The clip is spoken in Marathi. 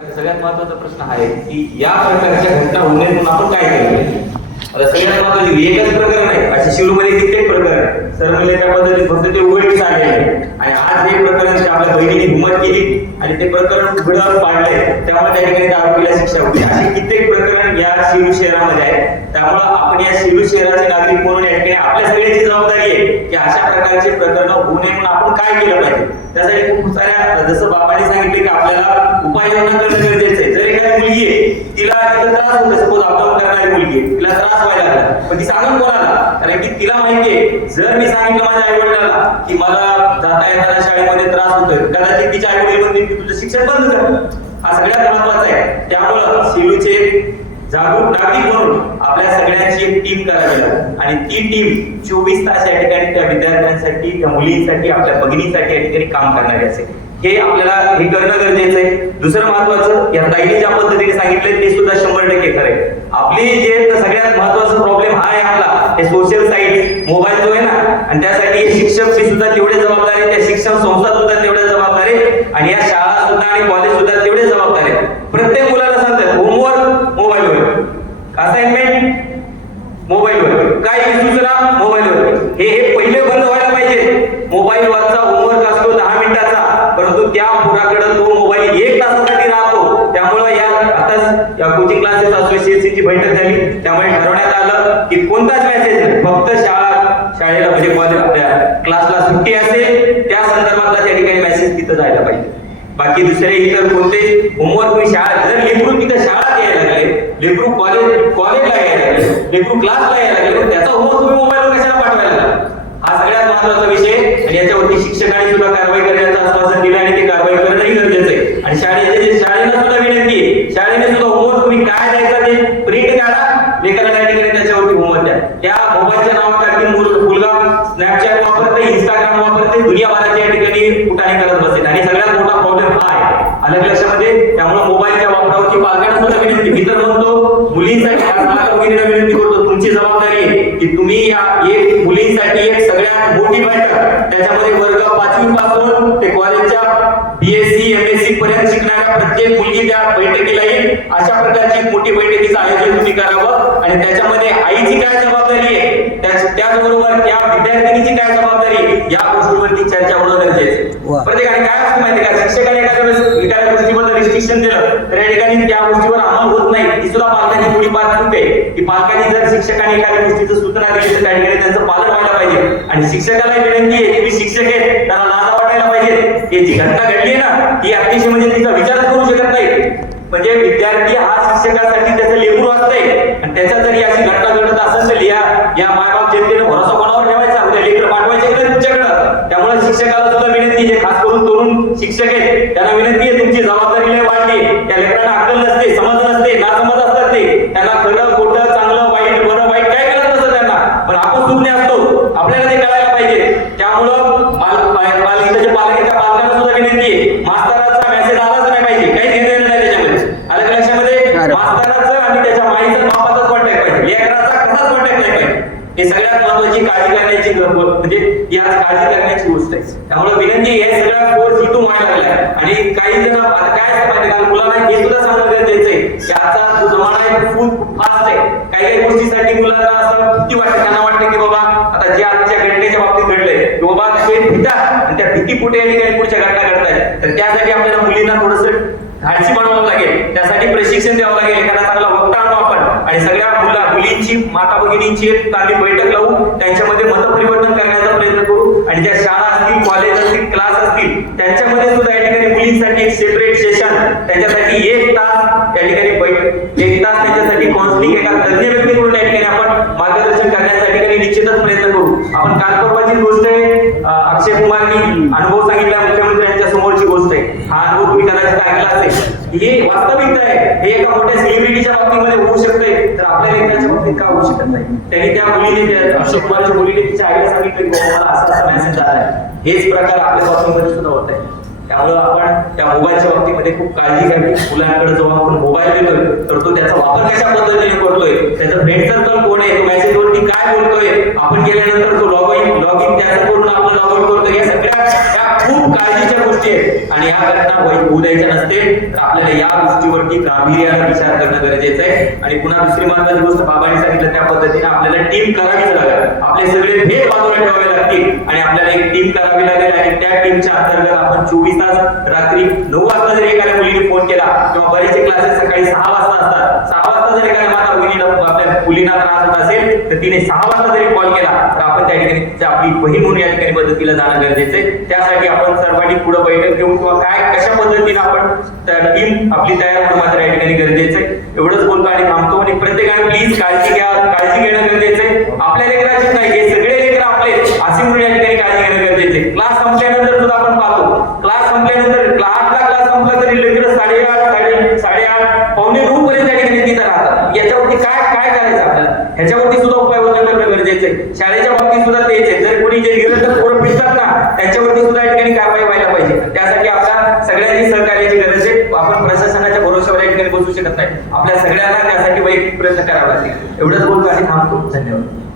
सगळ्यात महत्त्वाचा प्रश्न आहे की या प्रकारच्या घटना होऊ नये म्हणून आपण काय केलं सगळ्यात महत्त्वाचे एकच प्रकरण आहे. असे शिवमध्ये कित्येक प्रकरण सर्व सर त्या पद्धतीने फक्त ते उघडकीस आले आहे आणि आज हे प्रकरण बहिणीने हिंमत केली आणि ते प्रकरण उघडं पाडले त्यामुळे त्या ठिकाणी आरोपीला शिक्षा होती. असे कित्येक प्रकरण या शिरू शहरामध्ये आहे त्यामुळं आपण या शिरू शहराचे नागरिक म्हणून या ठिकाणी आपल्या सगळ्यांची जबाबदारी आहे की अशा प्रकारचे प्रकरण होऊ नये म्हणून आपण काय केलं पाहिजे. त्यासाठी खूप साऱ्या जसं बाबांनी सांगितले की आपल्याला उपाययोजना करणं गरजेचं आहे. जर एखादी मुलगी आहे तिला त्रास होतो सपोज आपण करणारी मुलगी आहे तिला त्रास व्हायला लागला. पण ती सांगून कोणाला? कारण की तिला माहितीये जर मी सांगितलं माझ्या आई वडिलांना की मला जाता येताना शाळेमध्ये त्रास होतोय कदाचित तिच्या आई वडील म्हणतील की तुझं शिक्षण बंद कर. हा सगळ्यात महत्त्वाचा आहे. त्यामुळं सिलूचे जागरूक नागरिक म्हणून आपल्या सगळ्यांची एक टीम करावी लागेल. आणि ती टीम चोवीस तास या ठिकाणी त्या विद्यार्थ्यांसाठी त्या मुलींसाठी आपल्या भगिनीसाठी या ठिकाणी काम करणारी असेल. हे आपल्याला हे करणं गरजेचं आहे. दुसरं महत्वाचं या ताईने ज्या पद्धतीने सांगितलंय ते सुद्धा शंभर टक्के खरं आहे. आपली जे सगळ्यात महत्त्वाचा प्रॉब्लेम हा आहे आपला हे सोशल साईट मोबाईल जो आहे ना आणि त्यासाठी शिक्षक सुद्धा तेवढे जबाबदार आहे त्या शिक्षण संस्था सुद्धा तेवढ्या जबाबदार आहे आणि या शाळा सुद्धा आणि कॉलेज सुद्धा तेवढे जबाबदार आहेत. प्रत्येक मुलाला सांगतात होमवर्क मोबाईलवर असाइनमेंट मोबाईलवर काय सुचना मोबाईलवर हे हे पहिले बंद व्हायला पाहिजे मोबाईलवरचा होमवर्क असतो दहा मिनिटाचा परंतु त्या पोराकडे तो मोबाईल एक तासासाठी राहतो. त्यामुळे या आता या कोचिंग क्लासेस असोसिएशनची बैठक झाली. त्यामुळे ठरवण्यात आलं की कोणताच मेसेज फक्त शाळा शाळेला म्हणजे कॉलेज आपल्या क्लासला सुट्टी असेल त्या संदर्भातला त्या ठिकाणी मेसेज तिथं जायला पाहिजे. बाकी दुसरे इतर कोणते होमवर्क शाळा जर लेकरू तिथं शाळा यायला लागले लेकरू कॉलेज कॉलेजला यायला लागले लेकरू क्लासला यायला लागले त्याचा होमवर्क तुम्ही मोबाईलवर कशाला पाठवायला लागला? हा सगळ्यात महत्त्वाचा विषय आणि याच्यावरती शिक्षकांनी सुद्धा कारवाई करण्याचं आश्वासन दिलं आणि ते कारवाई करणंही गरजेचं आहे आणि शाळेचे जे शाळेला सुद्धा विनंती आहे. शाळेने सुद्धा होमवर्क तुम्ही काय द्यायचा ते प्रिंट काढा. लेकरांना या ठिकाणी त्याच्यावरती होमवर्क द्या. त्या मोबाईलच्या नावाखाली मुल- मुलगा स्नॅपचॅट वापरते इंस्टाग्राम वापरते दुनियाभराच्या या ठिकाणी कुठाने करत बसेल आणि सगळ्यात मोठा प्रॉब्लेम हा आहे. अलग लक्षामध्ये त्यामुळे मोबाईलच्या वापरावरची पालकांना सुद्धा विनंती. मी तर म्हणतो मुलींसाठी वगैरे विनंती करतो तुमची जबाबदारी आहे की तुम्ही या एक मुलींसाठी एक सगळ्यात मोठी बैठक. त्याच्यामध्ये वर्ग पाचवी पासून ते कॉलेजच्या बीएससी एम पर्यंत शिकणाऱ्या प्रत्येक मुलगी त्या बैठकीला येईल. अशा प्रकारची मोठी बैठकीचं आयोजन तुम्ही करावं. आणि त्याच्यामध्ये आईची काय जबाबदारी आहे त्याच- त्याचबरोबर त्या विद्यार्थिनीची काय जबाबदारी आहे या गोष्टीवरती चर्चा होणं गरजेचं आहे. प्रत्येकाने काय असतं माहिती का? शिक्षकाने एखाद्या वेळेस एखाद्या गोष्टीबद्दल रिस्ट्रिक्शन दिलं तर या ठिकाणी त्या गोष्टीवर अंमल होत नाही. ही सुद्धा पालकांची थोडीफार चूक आहे. की पालकांनी जर शिक्षकाने एखाद्या गोष्टीचं सूचना दिली तर त्या ठिकाणी त्यांचं पालन व्हायला पाहिजे. आणि शिक्षकाला विनंती आहे की शिक्षक आहेत त्यांना हे जी घटना घडली आहे ना ती अतिशय म्हणजे तिचा विचारच करू शकत नाही म्हणजे विद्यार्थी हा शिक्षकासाठी त्याचं लेबरू असतंय आणि त्याच्या जर अशी घटना घडत असेल तर या या मायबाप जनतेने भरोसा कोणावर ठेवायचा उद्या लेकर पाठवायचे का तुमच्याकडं त्यामुळे शिक्षकाला सुद्धा विनंती आहे खास करून तरुण शिक्षक आहेत त्यांना विनंती आहे तुमची जबाबदारी लय वाढली त्या लेकरांना अक्कल नसते समज नसते नासमज असतात ते त्यांना खरं खोटं चांगलं वाईट बरं वाईट काय कळत नसतं त्यांना पण आपण सुज्ञ असतो आपल्याला ते कळायला पाहिजे त्यामुळं पाल- पाल- पालकाच्या पालकाच्या पालकांना सुद्धा विनंती आहे मास्तराचा मेसेज आलाच नाही पाहिजे काही घेणं देणं नाही त्याच्यामध्ये आलं का लक्षामध्ये अरे. मास्तराचं आणि त्याच्या माईचं बापाचाच कॉन्टॅक्ट पाहिजे लेकराचा कसाच कॉन्टॅक्ट नाही पाहिजे हे सगळ्यात महत्वाची काळजी करण्याची म्हणजे ही काळजी करण्याची गोष्ट आहे. त्यामुळे विनंती हे सगळ्या कोर्स इथून व्हायला लागला. आणि काही जण आता काय असतं माहिती कारण मुलांना हे सुद्धा सांगणं गरजेचं आहे की आजचा जो जमाना आहे. खूप फास्ट आहे काही काही गोष्टीसाठी मुलांना असं किती वाटतं त्यांना वाटतं की बाबा आता जे आजच्या घटनेच्या बाबतीत घडलंय की बाबा ते भीता आणि त्या भीती कुठे या काही पुढच्या घटना घडतायत. तर त्यासाठी आपल्याला मुलींना थोडंसं धाडसी बनवावं लागेल. त्यासाठी प्रशिक्षण द्यावं लागेल. एखादा चांगला वक्ता आणू आपण. आणि सगळ्या मुला मुलींची माता भगिनींची एक चांगली बैठक लावू त्यांच्यामध्ये मत परिवर्तन करण्याचा प्रयत्न करू आणि ज्या शाळा असतील कॉलेज असतील क्लास असतील त्यांच्यामध्ये सुद्धा या ठिकाणी मुलींसाठी एक सेपरेट सेशन त्यांच्यासाठी एक तास त्या ठिकाणी एक तास त्यांच्यासाठी काउन्सिलिंग एका तज्ञ व्यक्तीकडून या ठिकाणी आपण मार्गदर्शन करण्याच्या ठिकाणी निश्चितच प्रयत्न करू. आपण काल परवाची गोष्ट आहे अक्षय कुमारनी अनुभव सांगितला मुख्यमंत्री समोरची गोष्ट आहे हा अनुभव तुम्ही कदाचित ऐकला असेल हे वास्तविकता आहे हे एका मोठ्या सेलिब्रिटीच्या बाबतीमध्ये होऊ शकते तर आपल्या लेखनाच्या बाबतीत का होऊ शकत नाही? त्यांनी त्या मुलीने अशोक कुमारच्या मुलीने तिच्या आईला सांगितलं की मला असा असा मेसेज आला आहे हेच प्रकार आपल्या बाबतीमध्ये सुद्धा होत आहे त्यामुळं आपण त्या मोबाईलच्या बाबतीमध्ये खूप काळजी घ्यावी. मुलांकडे जेव्हा आपण मोबाईल देतोय तर तो त्याचा वापर कशा पद्धतीने करतोय त्याचा फ्रेंड सर्कल कोण आहे तो मेसेज वरती काय बोलतोय आपण गेल्यानंतर तो लॉग इन लॉग इन त्याचा करून आपण लॉग आउट करतोय या सगळ्या खूप काळजीच्या गोष्टी आहेत. आणि या घटना होऊ द्यायच्या नसते तर आपल्याला या गोष्टीवरती गांभीर्याने विचार करणं गरजेचं आहे. आणि पुन्हा दुसरी महत्वाची गोष्ट बाबांनी सांगितलं त्या पद्धतीने आपल्याला टीम करावीच लागेल. आपले सगळे भेद बाजूला ठेवावे लागतील. आणि आपल्याला एक टीम करावी लागेल आणि त्या टीमच्या अंतर्गत आपण चोवीस तास रात्री नऊ वाजता जरी एखाद्या मुलीने फोन केला किंवा बरेचसे क्लासेस सकाळी सहा वाजता असतात सहा वाजता जर एखाद्या माता बहिणीला आपल्या मुलींना त्रास होत असेल तर तिने सहा वाजता जरी कॉल केला तर आपण त्या ठिकाणी आपली बहीण म्हणून या ठिकाणी मदतीला जाणं गरजेचं आहे. त्यासाठी आपण सर्वांनी पुढे बैठक घेऊन किंवा काय कशा पद्धतीने आपण टीम आपली तयार होणं मात्र या ठिकाणी गरजेचं आहे. एवढंच बोलतो आणि थांबतो आणि प्रत्येकाने प्लीज काळजी घ्या काळजी घेणं गरजेचं आहे. आपल्या लेकराचीच नाही हे सगळे लेकर आपले असे म्हणून या ठिकाणी काळजी घेणं गरजेचं आहे. क्लास संपल्यानंतर सुद्धा आपण पाहतो. क्लास संपल्यानंतर आठला क्लास संपला तरी लेकर साडेआठ साडे साडेआठ पावणे नऊ पर्यंत या ठिकाणी तिथं राहतात याच्यावरती काय काय करायचं आपल्याला ह्याच्यावरती सुद्धा उपाययोजना करणं गरजेचं आहे. शाळेच्या बाबतीत सुद्धा तेच आहे. जर कोणी जे निरंतर पोरं फिरतात ना त्यांच्यावरती सुद्धा या ठिकाणी कारवाई व्हायला पाहिजे. त्यासाठी आपल्या सगळ्यांनी सहकार्याची गरज आहे. आपण प्रशासनाच्या भरोश्यावर या ठिकाणी बसू शकत नाही. आपल्या सगळ्यांना त्यासाठी वैयक्तिक प्रयत्न करावा लागतील. एवढंच बोलतो आणि थांबतो. धन्यवाद.